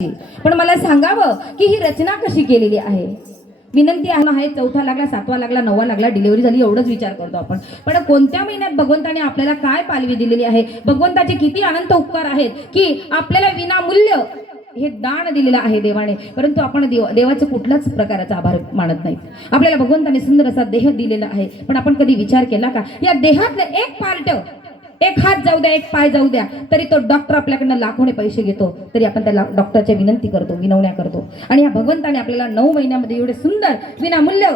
पण मला सांगावं की ही रचना कशी केलेली आहे. विनंती आहे, चौथा लागला, सातवा लागला, नववा लागला, डिलिव्हरी झाली, एवढंच विचार करतो आपण. पण कोणत्या महिन्यात भगवंताने आपल्याला काय पालवी दिलेली आहे, भगवंताचे किती अनंत उपकार आहेत की आपल्याला विनामूल्य हे दान दिलेलं आहे देवाने. परंतु आपण देवाचे कुठल्याच प्रकारचा आभार मानत नाही. आपल्याला भगवंताने सुंदर असा देह दिलेला आहे, पण आपण कधी विचार केला का या देहातलं एक पार्ट, एक हात जाऊ द्या, एक पाय जाऊ द्या, तरी तो डॉक्टर आपल्याकडनं लाखोने पैसे घेतो, तरी आपण त्याला डॉक्टरच्या विनंती करतो, विनवण्या करतो. आणि या भगवंताने आपल्याला 9 महिन्यामध्ये एवढे सुंदर विनामूल्य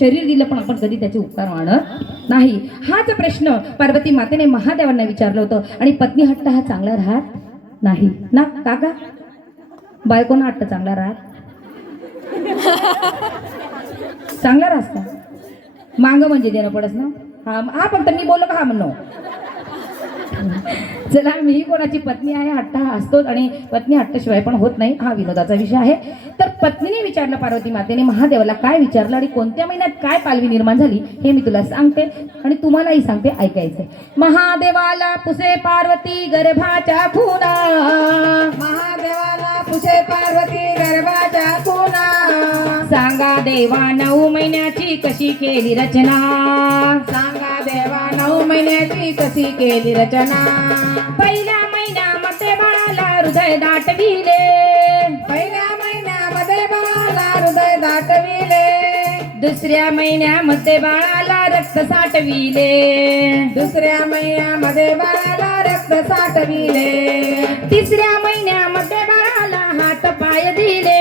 शरीर दिलं, पण आपण कधी त्याचे उपकार मानत नाही. हाच प्रश्न पार्वती मातेने महादेवांना विचारलं होतं. आणि पत्नी हट्ट हा चांगला राहत नाही ना काका? बायकोना हट्ट चांगला राहत चांगला राहत मांग म्हणजे देणं पडस ना. हा फक्त मी बोललो का हा म्हणणं. चला, मी कोणाची पत्नी आहे, हट्ट हा असतोच आणि पत्नी हट्टशिवाय पण होत नाही, हा विनोदाचा विषय आहे. तर पत्नीने विचारलं, पार्वती मातेने महादेवाला काय विचारलं आणि कोणत्या महिन्यात काय पालवी निर्माण झाली हे मी तुला सांगते आणि तुम्हालाही सांगते, ऐकायचंय. महादेवाला पुसे पार्वती गर्भाच्या खुना, महादेवाला पुसे पार्वती गर्भाच्या खुना. सांगा देवा 9 महिन्याची कशी केली रचना, सांगा देवा 9 महिन्याची कशी केली रचना. पहिल्या महिन्यामध्ये बाळाला हृदय दाटविले, पहिल्या महिन्यामध्ये बाळाला हृदय दाटविले. दुसऱ्या महिन्यामध्ये बाळाला रक्त साठविले, दुसऱ्या महिन्यामध्ये बाळाला रक्त साठविले. तिसऱ्या महिन्यामध्ये बाळाला हात पाय दिले,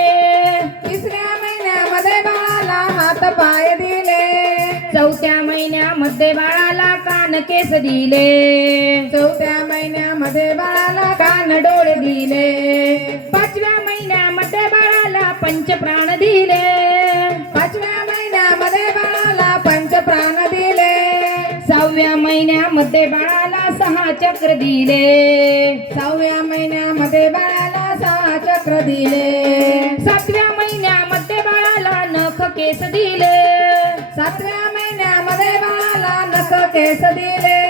तिसऱ्या महिन्यामध्ये बाळाला हात पाय दिले. चौथ्या महिन्यामध्ये बाळाला कान केस दिले, चौथ्या महिन्यामध्ये बाळाला कान डोळे दिले. 5व्या महिन्यामध्ये बाळाला पंचप्राण दिले, 5व्या महिन्यामध्ये बाळाला पंचप्राण दिले. 6व्या महिन्यामध्ये बाळाला 6 चक्र दिले, 6व्या महिन्यामध्ये बाळाला 6 चक्र दिले. 7व्या महिन्यामध्ये बाळाला नख केस दिले, 7व्या महिन्यामध्ये बाळाला नख केस दिले.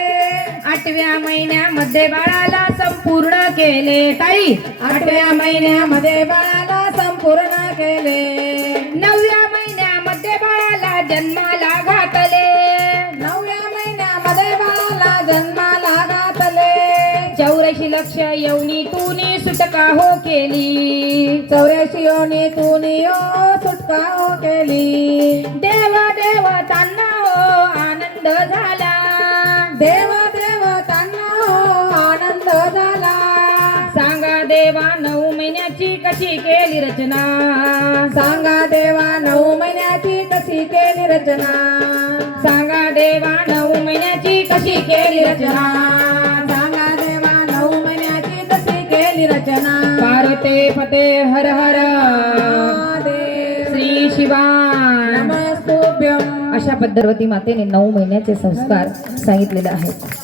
8व्या महिन्यामध्ये बाळाला संपूर्ण केले. ताई, 8व्या महिन्यामध्ये बाळाला संपूर्ण केले. 9व्या महिन्यामध्ये बाळाला जन्माला घातले, 9व्या महिन्यामध्ये बाळाला जन्माला घातले. 84 लक्ष योनीतून सुटका हो केली, 84 योनीतून सुटका हो केली. देव देवतांना हो आनंद झाला, देव देवतांना हो आनंद झाला. सांगा देवा 9 महिन्याची कशी केली रचना, सांगा देवा 9 महिन्याची कशी केली रचना. सांगा देवा 9 महिन्याची कशी केली रचना. सांगा देवा 9 महिन्याची कशी केली रचना. पार्वते फते हर हर देव श्री शिवाय नमस्तुभ्यं. अशा पद्धती मातेने 9 महिन्याचे संस्कार सांगितलेले आहेत.